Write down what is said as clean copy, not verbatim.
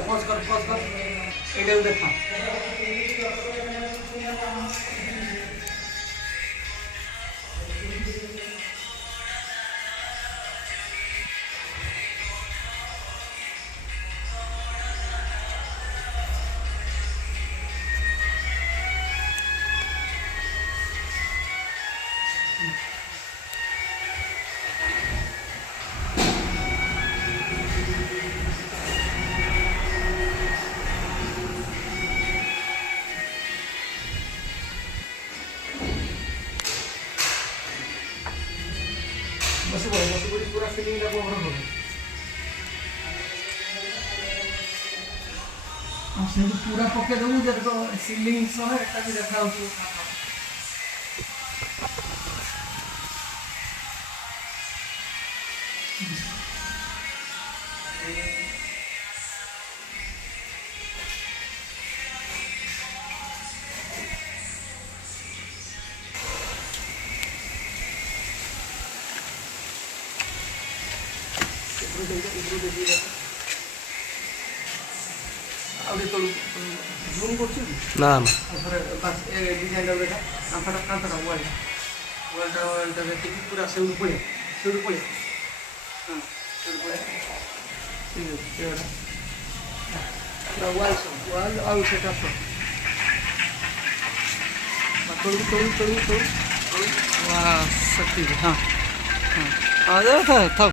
pause कर एटा देखा बस पूरा फिलिंग पूरा पके देवु जब तो सीलिंग सह एटा भी देखा जूम कर ना डिजाइन देखा कांथटा कांथटा वालटा पूरा से पड़े हाँ पूरा वाल आउ से वाह सकती हाँ हाँ आ जाओ था